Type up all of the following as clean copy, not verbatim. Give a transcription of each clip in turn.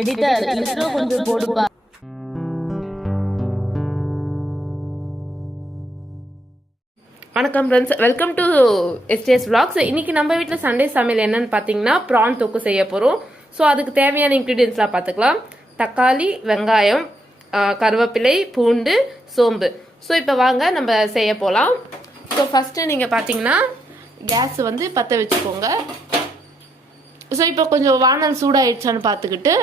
Editor intro கொஞ்சம் போடுப்பா. வணக்கம் friends, welcome to SDS vlogs. இன்னைக்கு நம்ம வீட்டில் சண்டே சமையல் என்னன்னு பார்த்தீங்கன்னா ப்ரான் தொக்கு செய்ய போகிறோம். ஸோ அதுக்கு தேவையான இன்க்ரீடியன்ஸ்லாம் பார்த்துக்கலாம். தக்காளி, வெங்காயம், கருவேப்பிலை, பூண்டு, சோம்பு. ஸோ இப்போ வாங்க நம்ம செய்ய போகலாம். ஸோ ஃபஸ்ட்டு நீங்கள் பார்த்தீங்கன்னா கேஸ் வந்து பற்ற வச்சுக்கோங்க. ஸோ இப்போ கொஞ்சம் வானல் சூடாயிடுச்சான்னு பார்த்துக்கிட்டு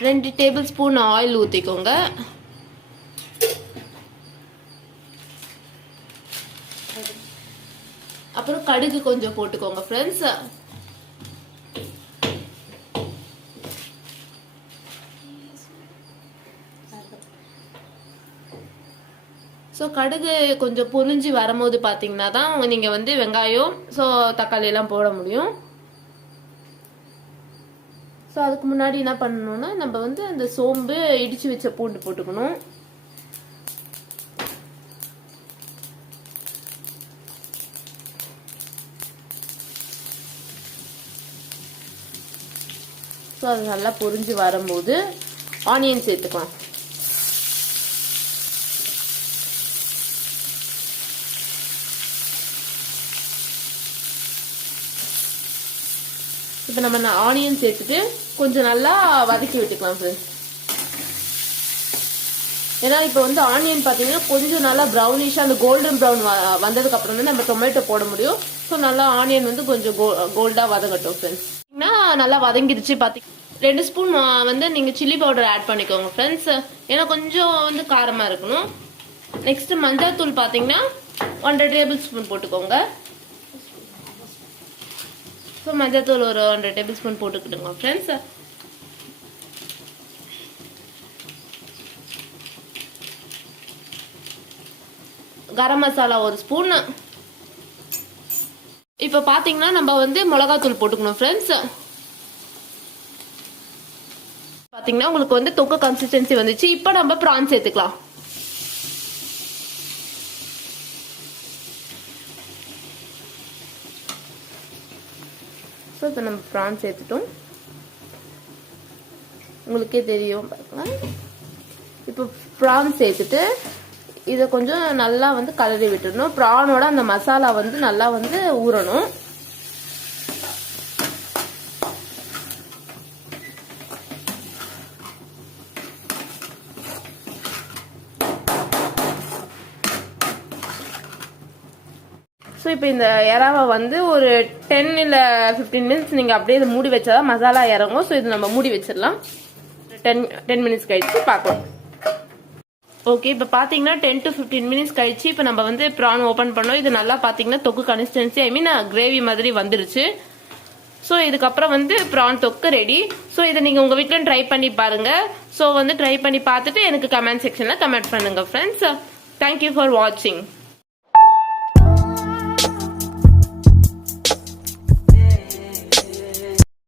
2 டேபிள் ஸ்பூன் ஆயில் ஊற்றிக்கோங்க. அப்புறம் கடுகு கொஞ்சம் போட்டுக்கோங்க ஃப்ரெண்ட்ஸ். ஸோ கடுகு கொஞ்சம் பொரிஞ்சு வரும்போது பார்த்தீங்கன்னா தான் நீங்கள் வந்து வெங்காயம் தக்காளி எல்லாம் போட முடியும். ஸோ அதுக்கு முன்னாடி என்ன பண்ணணும்னா நம்ம வந்து அந்த சோம்பு இடிச்சு வச்ச பூண்டு போட்டுக்கணும். ஸோ அது நல்லா பொரிஞ்சு வரும்போது ஆனியன் சேர்த்துக்கலாம். இப்போ நம்ம ஆனியன் சேர்த்துட்டு கொஞ்சம் நல்லா வதக்கி விட்டுக்கலாம் ஃப்ரெண்ட்ஸ். ஏன்னா இப்போ வந்து ஆனியன் பார்த்தீங்கன்னா கொஞ்சம் நல்லா ப்ரௌனிஷாக அந்த கோல்டன் ப்ரௌன் வந்ததுக்கு அப்புறம் தான் நம்ம டொமேட்டோ போட முடியும். ஸோ நல்லா ஆனியன் வந்து கொஞ்சம் கோல்டாக வதங்கட்டும் ஃப்ரெண்ட்ஸ். நல்லா வதங்கிடுச்சு. பார்த்தீங்கன்னா 2 ஸ்பூன் வந்து நீங்கள் சில்லி பவுடர் ஆட் பண்ணிக்கோங்க ஃப்ரெண்ட்ஸ். ஏன்னா கொஞ்சம் வந்து காரமாக இருக்கணும். நெக்ஸ்ட் மஞ்சள் தூள் பார்த்தீங்கன்னா 1.5 டேபிள் ஸ்பூன் போட்டுக்கோங்க. ஸோ மஞ்சள் தூள் ஒரு 1.5 table spoon போட்டுக்கிட்டுங்க friends. Garam masala 1 spoon. இப்போ பார்த்தீங்கன்னா நம்ம வந்து மிளகாத்தூள் போட்டுக்கணும் ஃப்ரெண்ட்ஸ். பார்த்தீங்கன்னா உங்களுக்கு வந்து தொக்கு கன்சிஸ்டன்சி வந்துச்சு. இப்போ நம்ம ப்ரான் சேர்த்துக்கலாம். ஸோ இப்போ நம்ம ப்ரான் சேர்த்துட்டோம். உங்களுக்கே தெரியும் பார்க்கலாம். இப்போ ப்ரான் சேர்த்துட்டு இதை கொஞ்சம் நல்லா வந்து கலரி விட்டுடணும். ப்ரானோட அந்த மசாலா வந்து நல்லா வந்து ஊறணும். ஸோ இப்போ இந்த இறாவை வந்து ஒரு 10 இல்லை 15 மினிட்ஸ் நீங்கள் அப்படியே இதை மூடி வச்சாதான் மசாலா இறங்கும். ஸோ இது நம்ம மூடி வச்சிடலாம். 10 மினிட்ஸ் கழிச்சு பார்க்கலாம். ஓகே, இப்போ பார்த்தீங்கன்னா 10 to 15 மினிட்ஸ் கழிச்சு இப்போ நம்ம வந்து ப்ரான் ஓப்பன் பண்ணோம். இது நல்லா பார்த்தீங்கன்னா தொக்கு கன்சிஸ்டன்சி கிரேவி மாதிரி வந்துருச்சு. ஸோ இதுக்கப்புறம் வந்து ப்ரான் தொக்கு ரெடி. ஸோ இதை நீங்கள் உங்கள் வீட்டில் ட்ரை பண்ணி பாருங்க. ஸோ வந்து ட்ரை பண்ணி பார்த்துட்டு எனக்கு கமெண்ட் செக்ஷனில் கமெண்ட் பண்ணுங்க ஃப்ரெண்ட்ஸ். தேங்க்யூ ஃபார் வாட்சிங்.